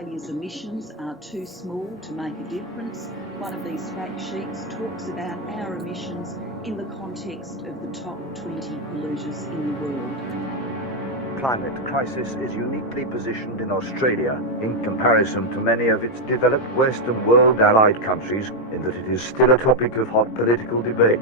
Australia's emissions are too small to make a difference. One of these fact sheets talks about our emissions in the context of the top 20 polluters in the world. Climate crisis is uniquely positioned in Australia in comparison to many of its developed Western world allied countries in that it is still a topic of hot political debate.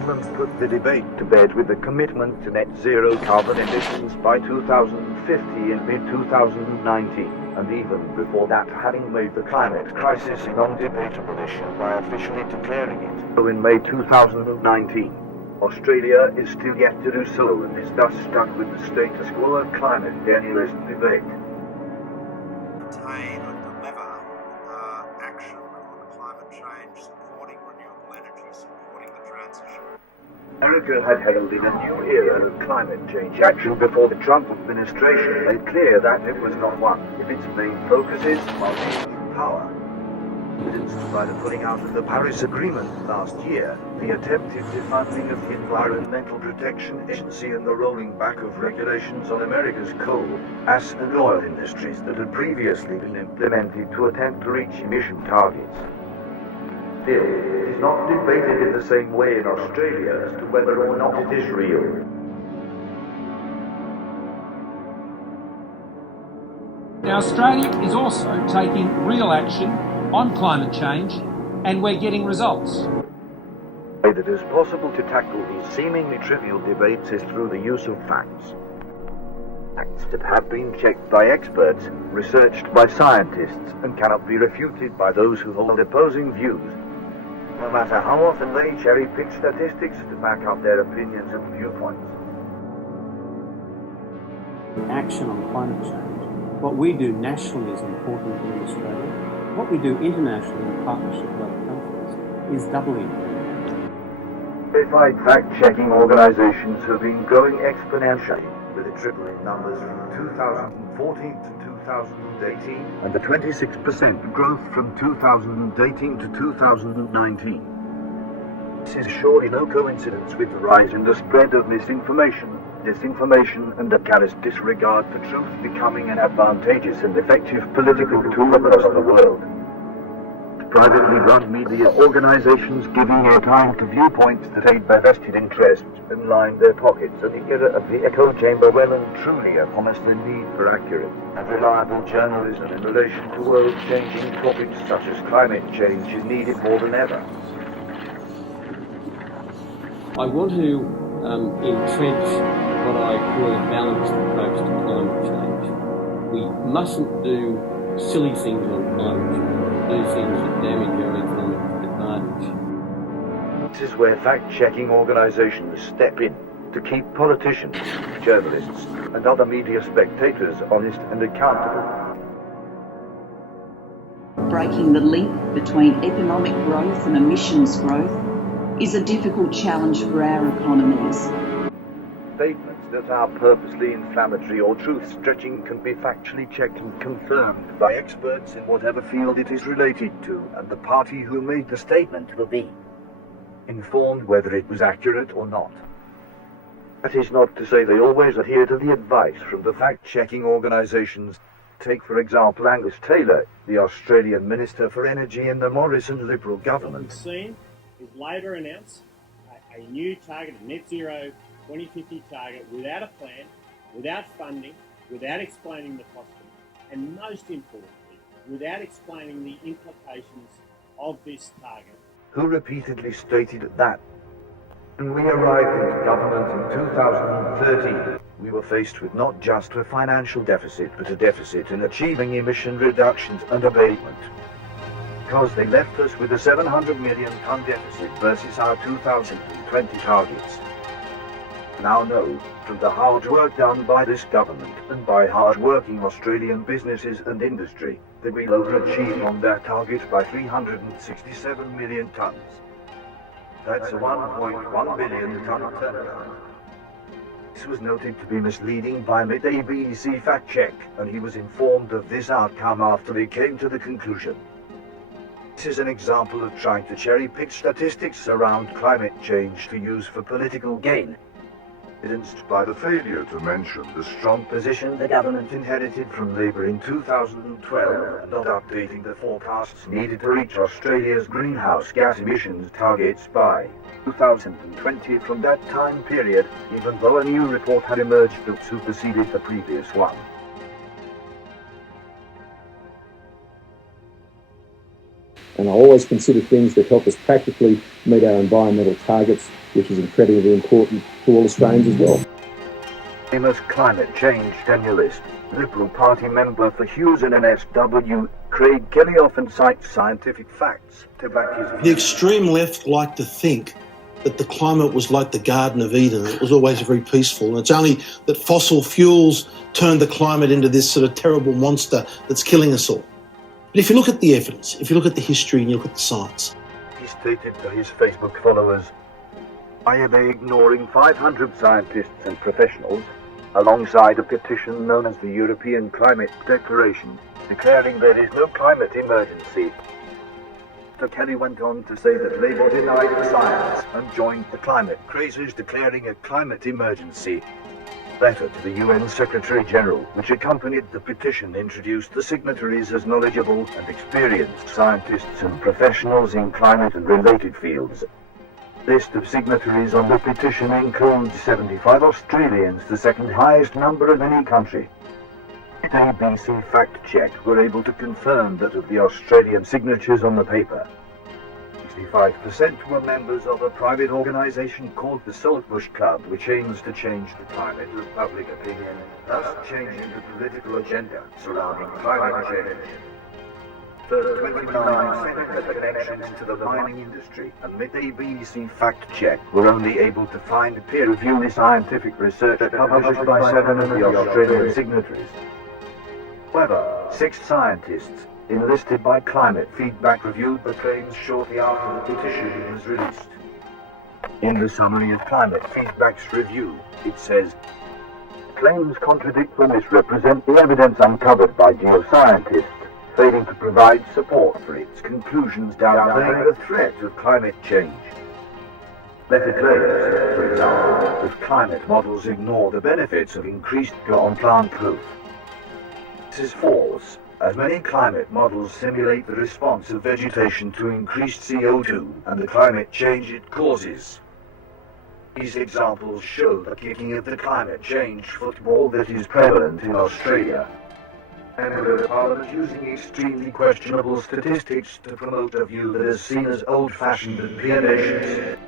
Governments put the debate to bed with the commitment to net zero carbon emissions by 2050 and mid-2019, and even before that having made the climate crisis a non-debatable issue by officially declaring it. So in May 2019, Australia is still yet to do so and is thus stuck with the status quo of climate denialist debate. Contain and deliver action on climate change, supporting renewable energy, supporting the transition. America had heralded a new era of climate change action before the Trump administration made clear that it was not one of its main focuses while taking power. Evidenced by the pulling out of the Paris Agreement last year, the attempted defunding of the Environmental Protection Agency and the rolling back of regulations on America's coal, gas and oil industries that had previously been implemented to attempt to reach emission targets. Still, it is not debated in the same way in Australia as to whether or not it is real. Now, Australia is also taking real action on climate change, and we're getting results. The way that it is possible to tackle these seemingly trivial debates is through the use of facts. Facts that have been checked by experts, researched by scientists, and cannot be refuted by those who hold opposing views, no matter how often they cherry-pick statistics to back up their opinions and viewpoints. Action on climate change. What we do nationally is important in Australia. What we do internationally in partnership with other countries is doubly important. Verified fact-checking organizations have been growing exponentially, with a triple in numbers from 2014 to 2018, and a 26% growth from 2018 to 2019. This is surely no coincidence with the rise in the spread of misinformation, disinformation, and a callous disregard for truth becoming an advantageous and effective political tool across the world. Privately run media organizations giving airtime to viewpoints that aid their vested interests and line their pockets, and the era of the echo chamber well and truly upon the need for accurate and reliable journalism in relation to world-changing topics such as climate change is needed more than ever. I want to entrench what I call a balanced approach to climate change. We mustn't do silly things on climate change, do things that damage our economic advantage. This is where fact-checking organizations step in to keep politicians, journalists, and other media spectators honest and accountable. Breaking the link between economic growth and emissions growth is a difficult challenge for our economies. Statements that are purposely inflammatory or truth-stretching can be factually checked and confirmed by experts in whatever field it is related to, and the party who made the statement will be informed whether it was accurate or not. That is not to say they always adhere to the advice from the fact-checking organisations. Take, for example, Angus Taylor, the Australian Minister for Energy in the Morrison Liberal government. What we've seen is Labor announce a new target, a net zero 2050 target, without a plan, without funding, without explaining the costing, and most importantly, without explaining the implications of this target. Who repeatedly stated that when we arrived into government in 2013, we were faced with not just a financial deficit, but a deficit in achieving emission reductions and abatement. Because they left us with a 700 million tonne deficit versus our 2020 targets. Now know, from the hard work done by this government and by hard-working Australian businesses and industry, that we'll overachieve on that target by 367 million tonnes. That's a 1.1 billion tonne turnaround. This was noted to be misleading by midday BBC fact check, and he was informed of this outcome after he came to the conclusion. This is an example of trying to cherry-pick statistics around climate change to use for political gain. evidenced by the failure to mention the strong position the government inherited from Labour in 2012 and not updating the forecasts needed to reach Australia's greenhouse gas emissions targets by 2020. From that time period, even though a new report had emerged that superseded the previous one. And I always consider things that help us practically meet our environmental targets, which is incredibly important to all Australians as well. Famous climate change denialist, Liberal Party member for Hughes and NSW, Craig Kelly often cites scientific facts to back his views. The extreme left like to think that the climate was like the Garden of Eden. It was always very peaceful. And it's only that fossil fuels turned the climate into this sort of terrible monster that's killing us all. But if you look at the evidence, if you look at the history and you look at the science. He stated to his Facebook followers, "Why are they ignoring 500 scientists and professionals alongside a petition known as the European Climate Declaration, declaring there is no climate emergency?" Mr. Kelly went on to say that Labour denied the science and joined the climate crazers declaring a climate emergency. Letter to the UN Secretary-General, which accompanied the petition, introduced the signatories as knowledgeable and experienced scientists and professionals in climate and related fields. List of signatories on the petition includes 75 Australians, the second highest number of any country. ABC Fact Check were able to confirm that of the Australian signatures on the paper, 65% were members of a private organisation called the Saltbush Club, which aims to change the climate of public opinion, thus changing the political agenda surrounding climate change. 29% had connections to the mining industry, and the ABC Fact Check were only able to find peer-reviewed scientific research published by 7 of the Australian signatories. However, 6 scientists enlisted by Climate Feedback reviewed the claims shortly after the petition was released. In the summary of Climate Feedback's review, it says, "Claims contradict or misrepresent the evidence uncovered by geoscientists, failing to provide support for its conclusions downplaying the threat of climate change. Letter claims, for example, that climate models ignore the benefits of increased on-plant growth. This is false, as many climate models simulate the response of vegetation to increased CO2 and the climate change it causes. These examples show the kicking of the climate change football that is prevalent in Australia. Member of Parliament using extremely questionable statistics to promote a view that is seen as old-fashioned and pernicious."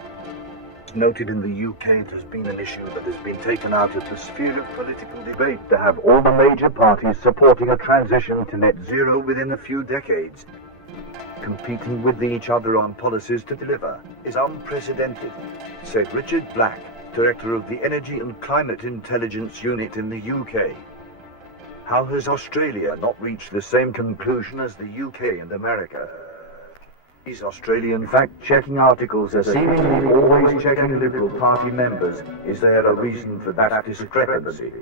Noted in the UK, it has been an issue that has been taken out of the sphere of political debate to have all the major parties supporting a transition to net zero within a few decades. Competing with each other on policies to deliver is unprecedented, said Richard Black, Director of the Energy and Climate Intelligence Unit in the UK. How has Australia not reached the same conclusion as the UK and America? These Australian fact-checking articles are seemingly always checking Liberal Party members. Is there a reason for that discrepancy?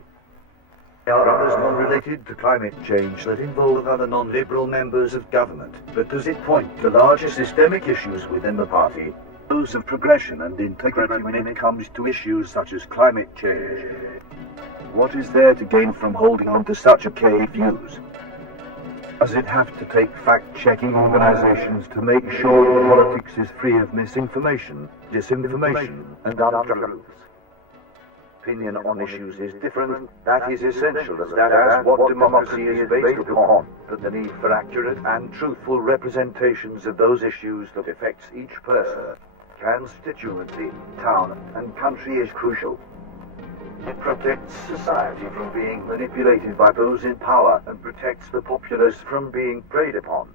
There are others non-related to climate change that involve other non-Liberal members of government, but does it point to larger systemic issues within the party, those of progression and integrity when it comes to issues such as climate change? What is there to gain from holding on to such archaic views? Does it have to take fact-checking organizations to make sure that politics is free of misinformation, disinformation, and untruths? Opinion on issues is different. That is essential, as that is what democracy is based upon, but the need for accurate and truthful representations of those issues that affects each person, constituency, town, and country is crucial. It protects society from being manipulated by those in power and protects the populace from being preyed upon.